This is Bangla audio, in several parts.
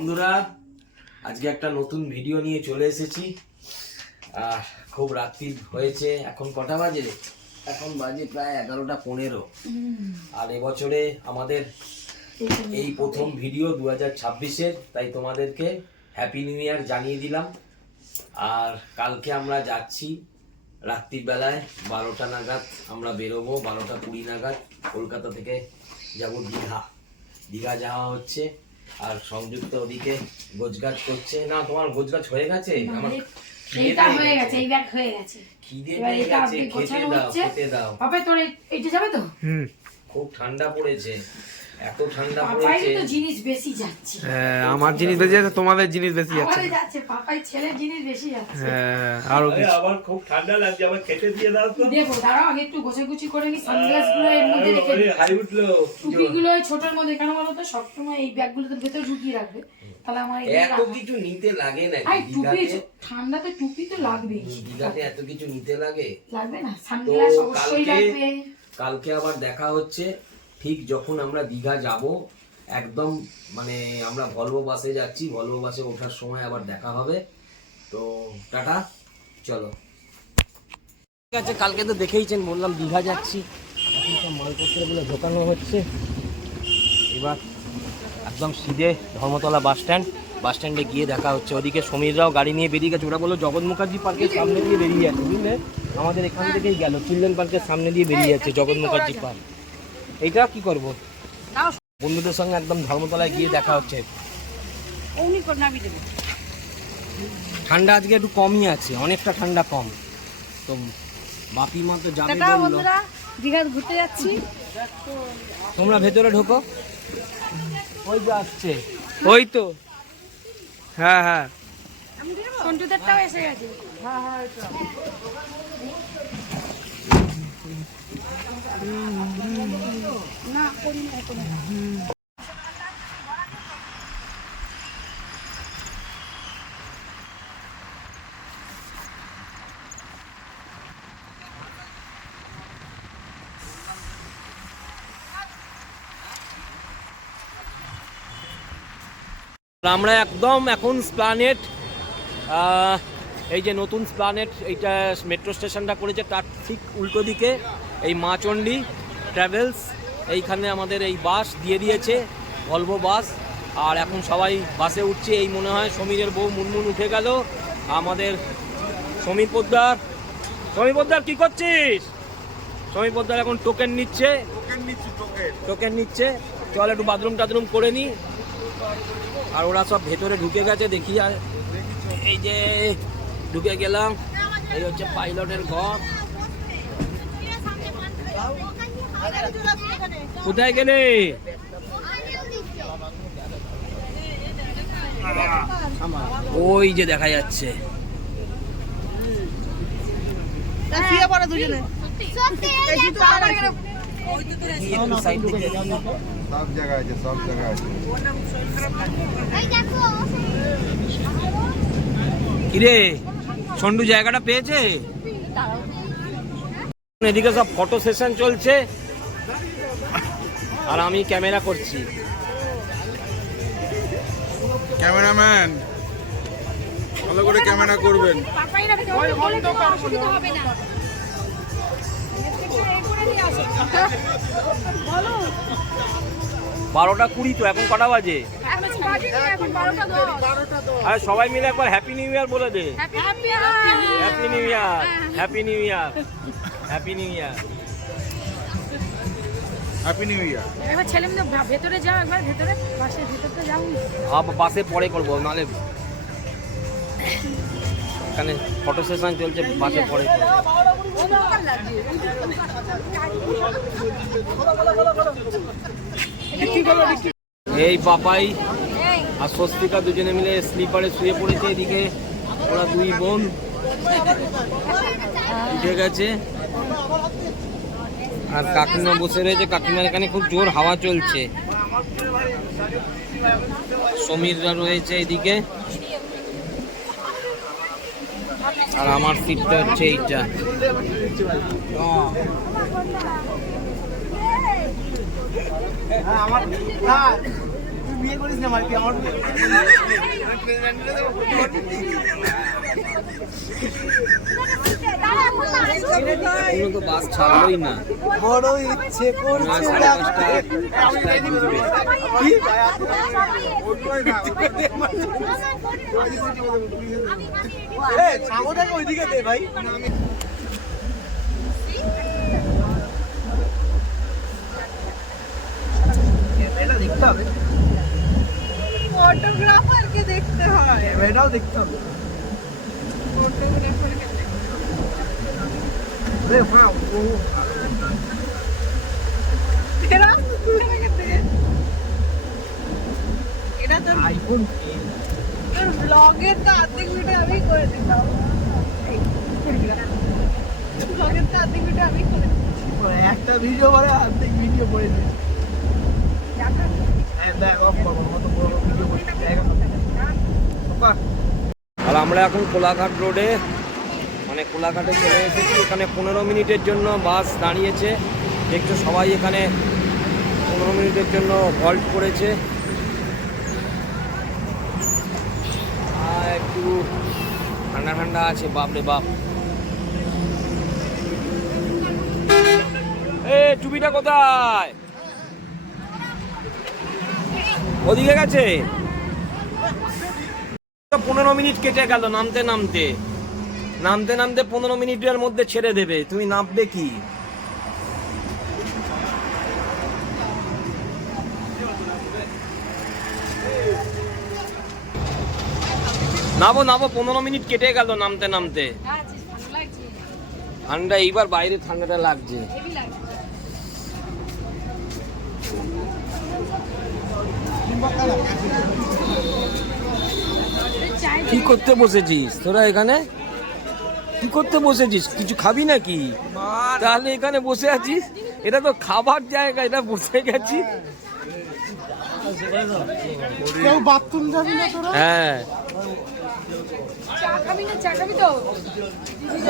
বন্ধুরা আজকে একটা নতুন ভিডিও নিয়ে চলে এসেছি। খুব রাত্রি হয়েছে, এখন কটা বাজে? এখন বাজে প্রায় 11:15। আর এবছরে আমাদের এই প্রথম ভিডিও 2026-এর, তাই তোমাদেরকে হ্যাপি নিউ ইয়ার জানিয়ে দিলাম। আর কালকে আমরা যাচ্ছি রাত্রিবেলায় 12টা নাগাদ আমরা বেরোবো, 12টা 20 নাগাদ কলকাতা থেকে যাব দীঘা যাওয়া হচ্ছে। আর সংযুক্ত ওদিকে গোছগাছ করছে। না, তোমার গোছগাছ হয়ে গেছে? আমার এইটা হয়ে গেছে, এই ব্যাগ হয়ে গেছে। খিদে পেয়ে গেছে, খেতে দাও। বাবা তোর এইটা যাবে তো? খুব ঠান্ডা পড়েছে, এত ঠান্ডা পড়েছে। পাপাই তো জিনিস বেশি যাচ্ছে। হ্যাঁ, আমার জিনিস বেশি যাচ্ছে, তোমাদের জিনিস বেশি যাচ্ছে। আমাদের যাচ্ছে, পাপাই ছেলের জিনিস বেশি যাচ্ছে। হ্যাঁ, আরো কিছু। আমার খুব ঠান্ডা লাগছে, আমার খেতে দিয়ে দাও তো। দেবো, দাঁড়াও আগে একটু গোছাগুছি করে নি। সানগ্লাস গুলো এর মধ্যে রেখে দিই। হাই উঠলো। টুপি গুলো ছোটর মধ্যে, কেন বলো তো? সবসময় এই ব্যাগ গুলোতে ভেতরে ঢুকিয়ে রাখবে, তাহলে আমার এত কিছু নিতে লাগে না। টুপি ঠান্ডাতে টুপি তো লাগবেই। দীঘাতে এত কিছু নিতে লাগে? লাগবে না, সানগ্লাস অবশ্যই লাগবে। কালকে আবার দেখা হচ্ছে, ঠিক যখন আমরা দীঘা যাব, একদম মানে আমরা ভলভো বাসে যাচ্ছি, ভলভো বাসে ওঠার সময় আবার দেখা হবে। তো টাটা, চলো। ঠিক আছে, কালকে তো দেখেইছেন, বললাম দীঘা যাচ্ছি। এখন সব মালপত্রগুলো ঢোকানো হচ্ছে। এবার একদম সিধে ধর্মতলা বাস স্ট্যান্ডে গিয়ে দেখা হচ্ছে। ওদিকে সমীররাও গাড়ি নিয়ে বেরিয়ে গেছে। ওরা বললো জগৎ মুখার্জি পার্কের সামনে দিয়ে বেরিয়ে যাচ্ছে, বুঝলে? আমাদের এখান থেকেই গেল, চিলড্রেন পার্কের সামনে দিয়ে বেরিয়ে যাচ্ছে জগৎ মুখার্জি পার্ক। এইটা কি করব? বন্ধুদের সঙ্গে একদম ধর্মতলায় গিয়ে দেখা হচ্ছে। ঠান্ডা আজকে একটু কমই আছে, অনেকটা ঠান্ডা কম। তো বাপি মা তো যাবে বললো। দীঘা ঘুরতে যাচ্ছি, তোমরা ভেতরে ঢোকো। ওই যে আসছে, ওই তো। হ্যাঁ হ্যাঁ, সন্টুদেরটাও এসে গেছে। না করি না কোনো। আমরা একদম এখন স্প্লানেট, এই যে নতুন স্প্লানেট, এইটা মেট্রো স্টেশনটা করেছে, তার ঠিক উল্টো দিকে এই মা চণ্ডী ট্রাভেলস, এইখানে আমাদের এই বাস দিয়ে দিয়েছে, ভলভো বাস। আর এখন সবাই বাসে উঠছে। এই মনে হয় সমীরের বউ মুনমুন উঠে গেল। আমাদের সমীর পোদ্দার কি করছিস? সমীর পোদ্দার এখন টোকেন নিচ্ছে। চল একটু বাথরুম টাথরুম করে নি। আর ওরা সব ভেতরে ঢুকে গেছে, দেখি। আর এই যে ঢুকে গেলাম, এই হচ্ছে পাইলটের ঘর। কোথায় গেলে? ওই যে দেখা যাচ্ছে। কিরে সন্ডু জায়গাটা পেয়েছে? এদিকে সব ফটো সেশন চলছে আর আমি ক্যামেরা করছি। ক্যামেরাম্যান ভালো করে ক্যামেরা করবেন। 12:20 তো, এখন কটা বাজে? আর সবাই মিলে একবার হ্যাপি নিউ ইয়ার বলে দে। Happy new year, happy new year, happy new year, happy new year. একবার ছেলে মেয়ে ভেতরে যাও, একবার ভেতরে, বাসের ভেতরটা যাও। বাসে পরে করবো, নাহলে এখানে ফটো সেশন চলছে, বাসে পরে করবো। এই পাপাই আর স্বস্তিকা দুজনে মিলে স্লিপারে শুয়ে পড়েছে। এদিকে ওরা দুই বোন উঠে গেছে আর কাকিমা বসে রয়েছে। কাকিমার এখানে খুব জোর হাওয়া চলছে। সমীররা রয়েছে এদিকে, আর আমার সিটটা হচ্ছে এইটা। বিয়ে করিস না মারবি আমার কোনো তো বাস ছাড়লোই না। বড় ইচ্ছে করছে ছাগলটাকে ওইদিকে দে ভাই। এটা দেখতে হবে, ফটোগ্রাফারকে দেখতে হয়, এটাও দেখতে হবে। ফটোগ্রাফারকে এটা তোর আইফোন তোর ব্লগের তো অর্ধেক ভিডিও আমি করে দিতাম, ব্লগের তো অর্ধেক ভিডিও আমি করে দিতাম। একটা ভিডিও মানে অর্ধেক ভিডিও করে দিই। দেখ অফ করবো, কত বড় ভিডিও করতে জায়গা হবে। আর আমরা এখন কোলাঘাট রোডে মানে কোলাঘাটে চলে এসেছি। এখানে 15 মিনিটের জন্য বাস দাঁড়িয়েছে, দেখছো সবাই এখানে 15 মিনিটের জন্য হল্ট করেছে। আর একটু ঠান্ডা ঠান্ডা আছে, বাপরে বাপ। এ টুপিটা কোথায়? ওদিকে গেছে। 15 মিনিট কেটে গেল নামতে নামতে নামতে নামতে 15 মিনিটের মধ্যে ছেড়ে দেবে, তুমি নামবে কি? নামো নামো, 15 মিনিট কেটে গেল নামতে নামতে। ঠান্ডা এইবার বাইরে ঠান্ডাটা লাগছে। কি করতে বসেছিস তোরা এখানে? কি করতে বসেছিস? কিছু খাবি নাকি? তাহলে এখানে বসে আছিস? এটা তো খাবার জায়গা, এটা বসে গেছি। কেউ বাথরুম যাবি না তোরা? হ্যাঁ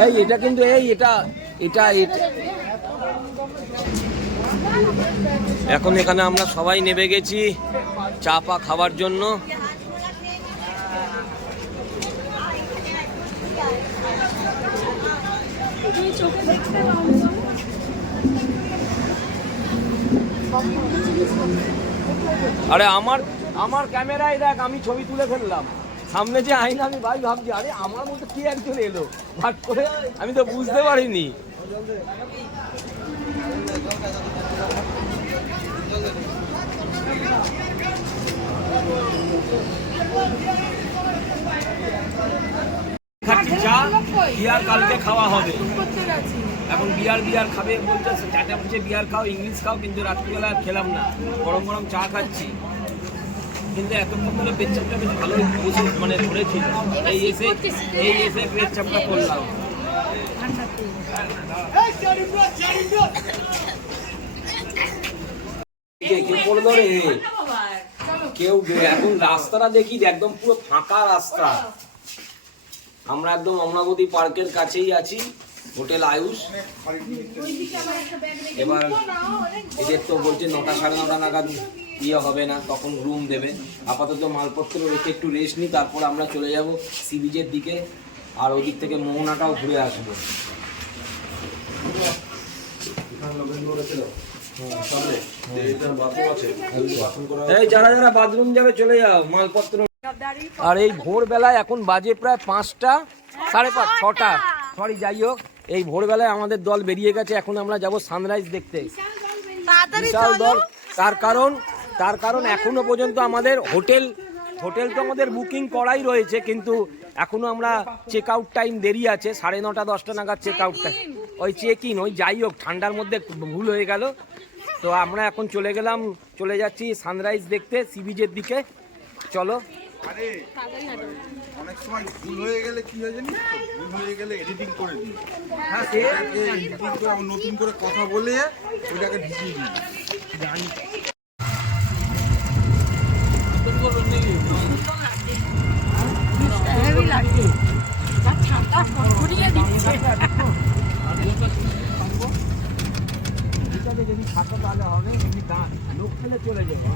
এই এটা কিন্তু এটা এটা এটা এখন এখানে আমরা সবাই নেমে গেছি চা পা খাওয়ার জন্য। আরে আমার ক্যামেরায় দেখ, আমি ছবি তুলে ফেললাম, সামনে যে আইনা, আমি ভাই ভাবছি আরে আমার মতো কি একজন এলো ভাট করে, আমি তো বুঝতে পারিনি। খাচ্ছি চা, বিয়ার কালকে খাওয়া হবে। এখন বিয়ার খাবে বলছে, চাটা বলছে বিয়ার খাও, ইংলিশ খাও, কিন্তু রাত্রিবেলা আর খেলাম না, গরম গরম চা খাচ্ছি। কিন্তু এতক্ষণ ধরে পেচ্ছাপটা বেশ ভালো বসে মানে ধরেছিল, এই এসে পেচ্ছাপটা করলাম। কেউ করে ধরে কেউ, এখন রাস্তাটা দেখি একদম পুরো ফাঁকা রাস্তা। আমরা একদম অমরাবতী পার্কের কাছেই আছি, হোটেল আয়ুষ। এবার এদের তো বলছে 9টা সাড়ে 9টা নাগাদ ইয়ে হবে না, তখন রুম দেবে। আপাতত মালপত্র রেখে একটু রেস্ট নিই, তারপর আমরা চলে যাব সি বিচের দিকে, আর ওই দিক থেকে মোহনাটাও ঘুরে আসবো। এই যারা যারা বাথরুম যাবে চলে যাও, মালপত্র। আর এই ভোরবেলায় এখন বাজে প্রায় 5টা, 5:30, 6টা, সরি যাই হোক, এই ভোরবেলায় আমাদের দল বেরিয়ে গেছে। এখন আমরা যাব সানরাইজ দেখতে, বিশাল দল। তার কারণ এখনো পর্যন্ত আমাদের হোটেল তো আমাদের বুকিং করাই রয়েছে, কিন্তু এখনো আমরা চেক আউট টাইম দেরি আছে, 9:30, 10টা নাগাদ চেক আউট টাইম। ওই চেক ইন, ওই যাই হোক ঠান্ডার মধ্যে ভুল হয়ে গেল। তো আমরা এখন চলে যাচ্ছি সানরাইজ দেখতে সি বিচের দিকে। চলো। আরে অনেক সময় ভুল হয়ে গেলে কি হয় জানিস তো, ভুল হয়ে গেলে এডিটিং করে দিই। হ্যাঁ, এডিটিং করে আমি নতুন করে কথা বলে ওইটাকে ঢুকিয়ে দিই। জানি হেভি লাগছে, যা ঠান্ডা ঘুরিয়ে দিচ্ছে। থাকো তাহলে হবে, এমনি লোক খেলে চলে যাবে।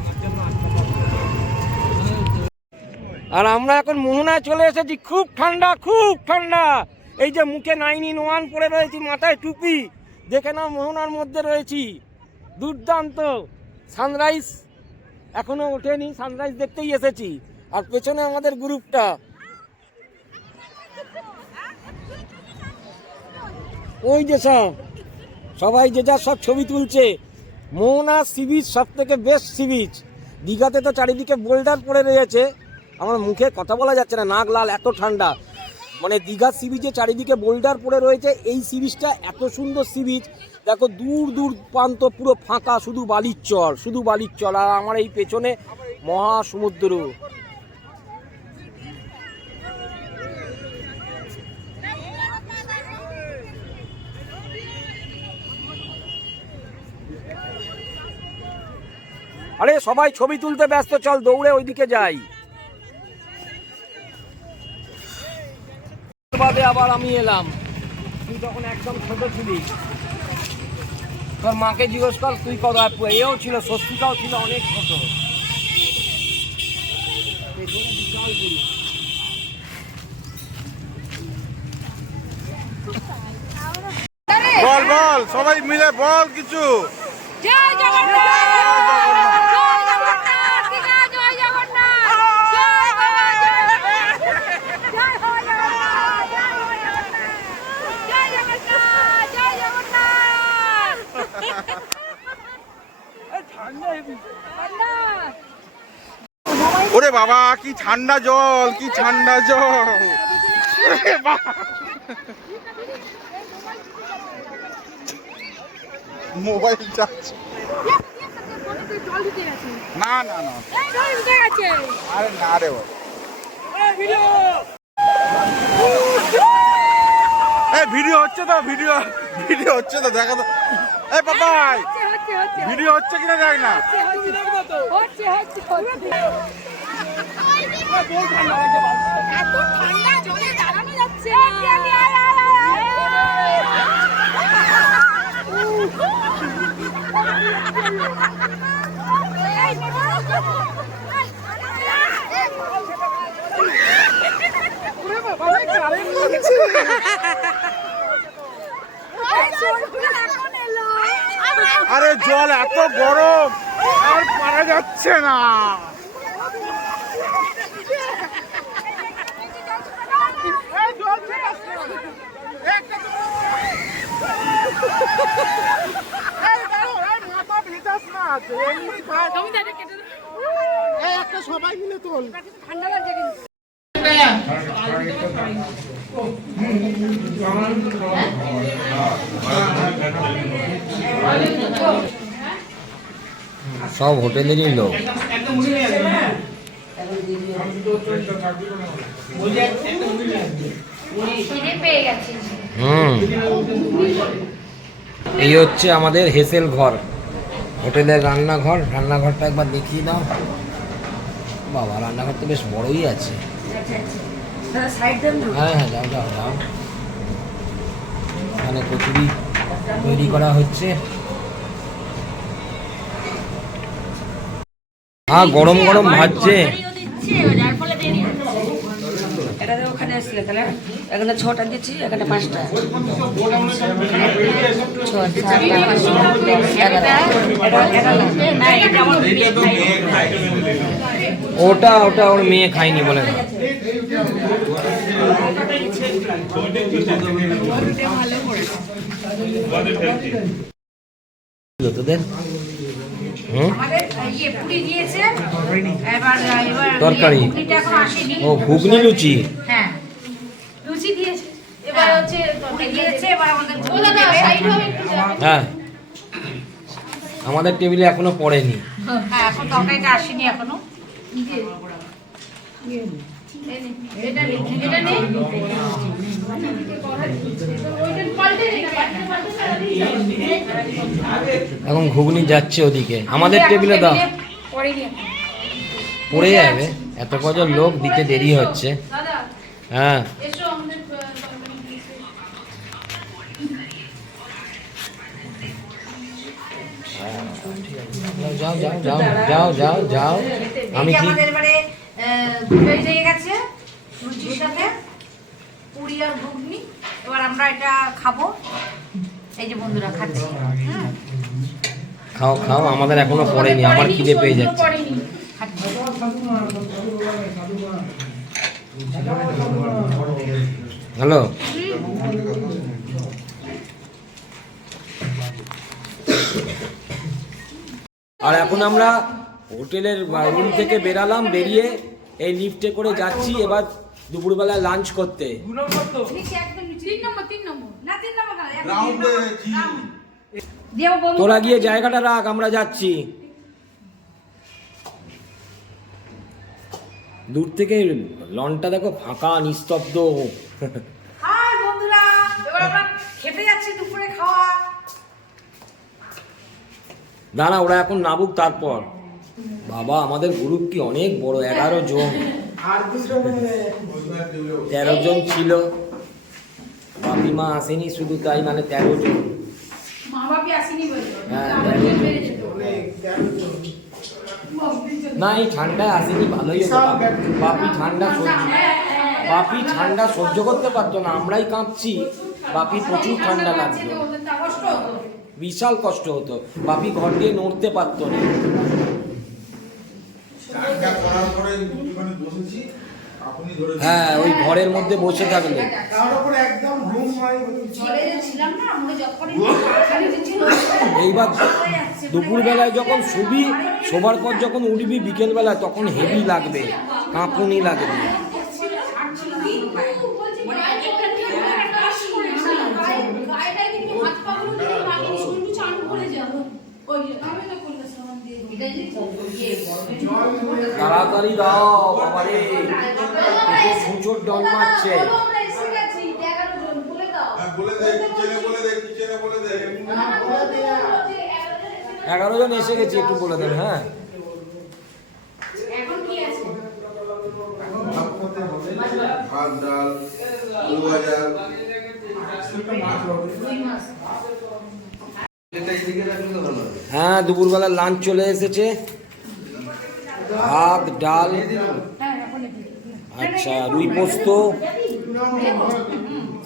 আর আমরা এখন মোহনায় চলে এসেছি। খুব ঠান্ডা, খুব ঠান্ডা। এই যে মুখে 9-in-1 পরে রয়েছি, মাথায় টুপি, দেখে নাও মোহনার মধ্যে রয়েছি। দুর্দান্ত। সানরাইজ এখনো ওঠেনি, সানরাইজ দেখতেই এসেছি। আর পেছনে আমাদের গ্রুপটা, ওই যে সবাই যে যার সব ছবি তুলছে। মোহনা সি বিচ সব থেকে বেস্ট সি বিচ। দীঘাতে তো চারিদিকে বোল্ডার পড়ে রয়েছে, আমার মুখে কথা বলা যাচ্ছে না, নাক লাল, এত ঠান্ডা। মানে দীঘা সি বিচে চারিদিকে বোল্ডার পড়ে রয়েছে। এই সি বিচটা এত সুন্দর সি বিচ, দেখো দূর দূর প্রান্ত পুরো ফাঁকা, শুধু বালির চর, শুধু বালির চর। আর আমার এই পেছনে মহা সমুদ্র। আরে সবাই ছবি তুলতে ব্যস্ত, চল দৌড়ে ওইদিকে যাই। বাদে আবার আমি এলাম, তুই তখন একদম ছোট ছিলি। তোর মাকে জিজ্ঞেস কর, তুই কত, এও ছিল, স্বস্তিকাও ছিল অনেক ছোট। বল বল, সবাই মিলে বল কিছু। জয় জগন্নাথ, জয় জগন্নাথ, দীঘা জয় জগন্নাথ, জয় বাবা, জয় বাবা, জয় হো জগন্নাথ, জয় হো জগন্নাথ, জয় জগন্নাথ, জয় জগন্নাথ। ঠান্ডা। ওরে বাবা, কি ঠান্ডা জল, কি ঠান্ডা জল। ওরে বাবা, মোবাইল চার্জ। না না না, আরে না রে বাবা। এই ভিডিও হচ্ছে তো, ভিডিও হচ্ছে তো, দেখা তো। এই পাপাই, ভিডিও হচ্ছে কিনা দেখ না। এত ঠান্ডা জলে দাঁড়ানো যাচ্ছে আরে জল এত গরম, আর পারা যাচ্ছে না। একটা সবাই মিলে তোল। ঠান্ডা লাগছে কিন্তু। সব হোটেলেরই লোক। এই হচ্ছে আমাদের হেসেল ঘর, হোটেলের রান্নাঘর। রান্নাঘরটা একবার দেখিয়ে দাও। বাবা, রান্নাঘর তো বেশ বড়ই আছে। হ্যাঁ হ্যাঁ, যাও যাও যাও। এখানে কচুরি তৈরি করা হচ্ছে। হ্যাঁ, গরম গরম ভাজছে। এটা ওখানে আসলে তাহলে এখানে 6টা দিচ্ছি, এখানে 5টা, 6, 7, 8, ওটা ওর মেয়ে খায়নি বলে না। তোদের তরকারি, ও ঘুগনি, লুচি। হ্যাঁ, লুচি দিয়েছে, এবার হচ্ছে তরকারি দিয়েছে, এবার আমাদের ও দাদা সাইড হবে একটু যাবে। হ্যাঁ, আমাদের টেবিলে এখনো পড়েনি। হ্যাঁ, এখন তরকারিটা আসেনি এখনো। এটা নেই, এটা নেই। এখন ঘুগনি যাচ্ছে ওদিকে, আমাদের টেবিলে দাও। পড়ে যাবে, এত কজন লোক, দিতে দেরি হচ্ছে। হ্যাঁ, যাও যাও যাও যাও যাও যাও আমি ঠিক আমাদের এবারে হয়ে যেয়ে গেছে লুচির সাথে পুরি আর ঘুগনি। এবার আমরা এটা খাবো। এই যে বন্ধুরা খাচ্ছি। হ্যাঁ খাও খাও, আমাদের এখনো পড়েনি, আমার খিদে পেয়ে যাচ্ছে। হ্যালো, আর এখন আমরা হোটেলের রুম থেকে বেরালাম, বেরিয়ে এই লিফটে করে যাচ্ছি এবার দুপুরবেলা লাঞ্চ করতে। তোরা গিয়ে জায়গাটা রাখ, আমরা যাচ্ছি। দূর থেকে লনটা দেখো ফাঁকা নিস্তব্ধ। হাই বন্ধুরা, এবার আমরা খেতে যাচ্ছি দুপুরে খাওয়া। দাঁড়া, ওরা এখন নামুক তারপর। বাবা আমাদের গ্রুপ কি অনেক বড়, 11 জন, 13 জন ছিল। বাপি মা আসেনি শুধু তাই, মানে 13 জন। মা বাপি আসেনি বলে হ্যাঁ, 13 জন। না এই ঠান্ডায় আসেনি, ভালোই হতো। বাপি ঠান্ডা সহ্য করতে পারতো না, আমরাই কাঁপছি। বাপি প্রচুর ঠান্ডা লাগতো, বিশাল কষ্ট হতো। বাপি ঘর দিয়ে নড়তে পারতো না। হ্যাঁ, ওই ঘরের মধ্যে বসে থাকলে এইবার দুপুরবেলায় যখন শুবি, শোবার পর যখন উঠবি বিকেলবেলায়, তখন হেভি লাগবে, কাঁপুনি লাগবে। তাড়াতাড়ি দাও বাবারে, সূচর ডন মারছে। 11 জন এসে গেছি, একটু বলে দেন। হ্যাঁ ভাত ডাল আলু ভাজা হ্যাঁ, দুপুরবেলা লাঞ্চ চলে এসেছে। ভাত ডাল, আচ্ছা রুই পোস্ত,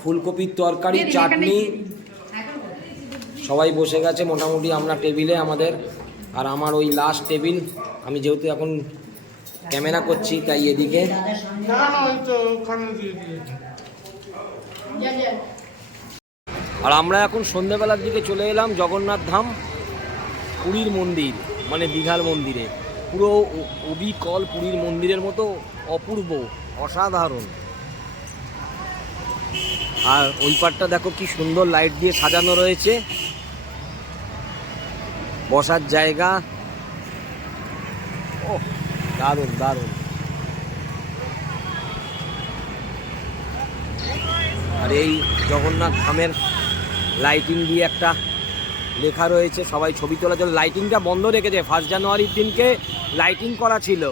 ফুলকপির তরকারি, চাটনি। সবাই বসে গেছে মোটামুটি আমরা টেবিলে আমাদের। আর আমার ওই লাস্ট টেবিল, আমি যেহেতু এখন ক্যামেরা করছি তাই এদিকে। আর আমরা এখন সন্ধ্যেবেলার দিকে চলে এলাম জগন্নাথ ধাম, পুরীর মন্দির, মানে দীঘার মন্দিরে। পুরো অবিকল পুরীর মন্দিরের মতো অপূর্ব, অসাধারণ। আর ওই পাটটা দেখো কি সুন্দর লাইট দিয়ে সাজানো রয়েছে, বসার জায়গা। ও দারুণ দারুণ। আর এই জগন্নাথ ধামের লাইটিং দিয়ে একটা লেখা রয়েছে, সবাই ছবি তোলার জন্য। লাইটিংটা বন্ধ রেখেছে, 1 জানুয়ারির দিনকে লাইটিং করা ছিল।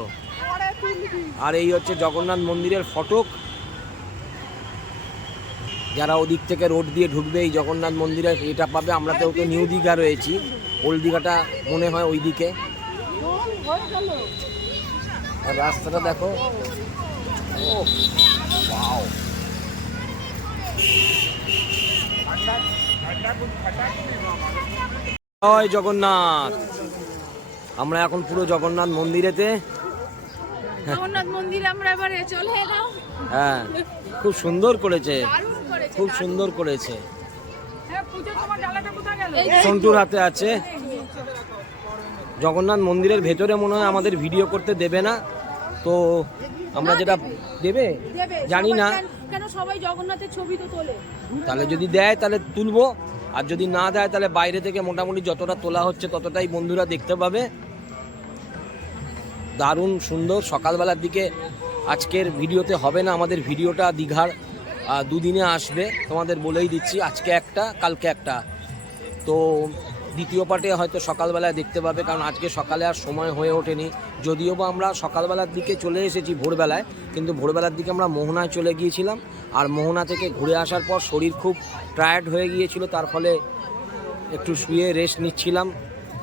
আর এই হচ্ছে জগন্নাথ মন্দিরের ফটক। যারা ওদিক থেকে রোড দিয়ে ঢুকবে এই জগন্নাথ মন্দিরে এটা পাবে। আমরা তো নিউ দীঘা রয়েছি, ওল্ড দীঘাটা মনে হয় ওই দিকে। আর রাস্তাটা দেখো, ও ওয়াও। জয় জগন্নাথ। আমরা এখন পুরো জগন্নাথ মন্দিরেতে। জগন্নাথ মন্দিরে আমরা এবারে চলে এলাম। হ্যাঁ, খুব সুন্দর করেছে, খুব সুন্দর করেছে। সন্টুর হাতে আছে। জগন্নাথ মন্দিরের ভেতরে মনে হয় আমাদের ভিডিও করতে দেবে না, তো আমরা যেটা দেবে জানি না। কেন সবাই জগন্নাথের ছবি তো তোলে, তাহলে যদি দেয় তাহলে তুলবো, আর যদি না দেয় তাহলে বাইরে থেকে মোটামুটি যতটা তোলা হচ্ছে ততটাই বন্ধুরা দেখতে পাবে। দারুণ সুন্দর। সকালবেলার দিকে আজকের ভিডিওতে হবে না, আমাদের ভিডিওটা দীঘার 2 দিনে আসবে, তোমাদের বলেই দিচ্ছি। আজকে একটা, কালকে একটা। তো দ্বিতীয় পার্টে হয়তো সকালবেলায় দেখতে পাবে, কারণ আজকে সকালে আর সময় হয়ে ওঠেনি। যদিও বা আমরা সকালবেলার দিকে চলে এসেছি ভোরবেলায়, কিন্তু ভোরবেলার দিকে আমরা মোহনায় চলে গিয়েছিলাম। আর মোহনা থেকে ঘুরে আসার পর শরীর খুব টায়ার্ড হয়ে গিয়েছিল, তার ফলে একটু শুয়ে রেস্ট নিচ্ছিলাম।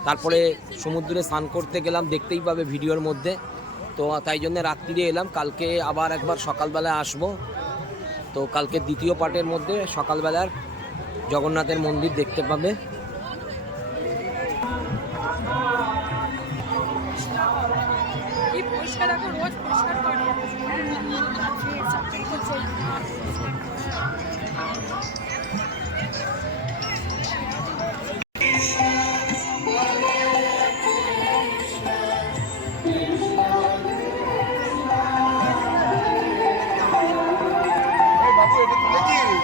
তারপরে সমুদ্রে স্নান করতে গেলাম, দেখতেই পাবে ভিডিওর মধ্যে। তো তাই জন্য রাত্রিরে এলাম, কালকে আবার একবার সকালবেলায় আসবো। তো কালকে দ্বিতীয় পার্টের মধ্যে সকালবেলার জগন্নাথের মন্দির দেখতে পাবে। কি পরিষ্কার, এখন রোজ পরিষ্কার করে। বাবু এটা তুলেছিস?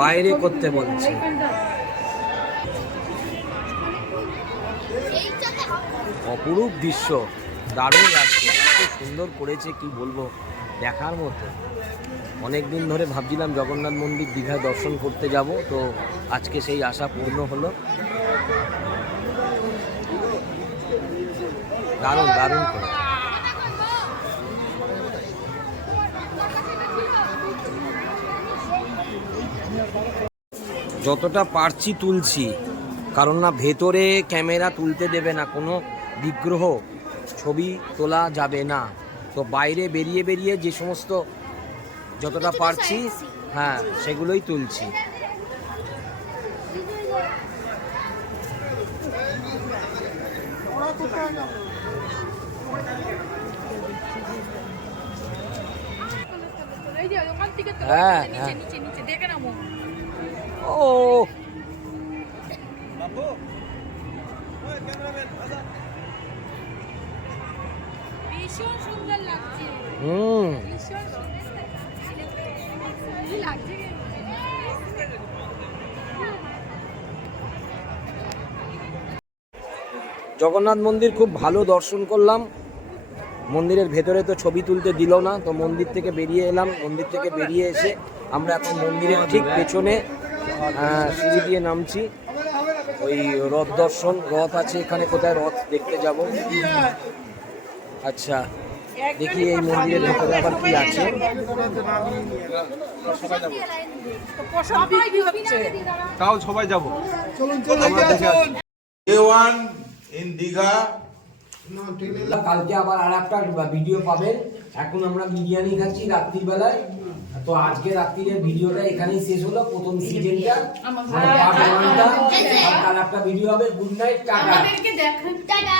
বাইরে করতে বলছে। অপরূপ দৃশ্য, দারুণ লাগছে, এত সুন্দর করেছে কি বলবো, দেখার মতো। অনেক দিন ধরে ভাবছিলাম জগন্নাথ মন্দির দীঘা দর্শন করতে যাব, তো আজকে সেই আশা পূর্ণ হলো। দারুণ দারুণ করে। যতটা পারছি তুলছি, কারণ না ভেতরে ক্যামেরা তুলতে দেবে না, কোনো বিগ্রহ ছবি তোলা যাবে না। তো বাইরে বেরিয়ে বেরিয়ে যে সমস্ত যতটা পারছি, হ্যাঁ সেগুলোই তুলছি। এই যে ওখান থেকে তো হ্যাঁ, নিচে হ্যাঁ। নিচে নিচে দেখে নামো। ও ভীষণ সুন্দর লাগছে, হুম, ভীষণ সুন্দর কি লাগছে। জগন্নাথ মন্দির খুব ভালো দর্শন করলাম। মন্দিরের ভেতরে তো ছবি তুলতে দিল না, তো মন্দির থেকে বেরিয়ে এলাম। মন্দির থেকে বেরিয়ে এসে আমরা এখন মন্দিরের ঠিক পেছনে সিঁড়ি দিয়ে নামছি। ওই রথ দর্শন, রথ আছে এখানে, কোথায় রথ দেখতে যাব। আচ্ছা দেখি এই মন্দিরের ভেতরে আবার কি আছে। সবাই কি হচ্ছে? তাও সবাই যাবো। Day 1 in Digha. কালকে আবার আর একটা ভিডিও পাবেন। এখন আমরা বিরিয়ানি খাচ্ছি রাত্রির বেলায়। তো আজকে রাত্রির ভিডিওটা এখানেই শেষ হলো, প্রথম সিজনটা, মানে পার্ট 1টা। আর একটা ভিডিও হবে। Good night, tata. টাটা।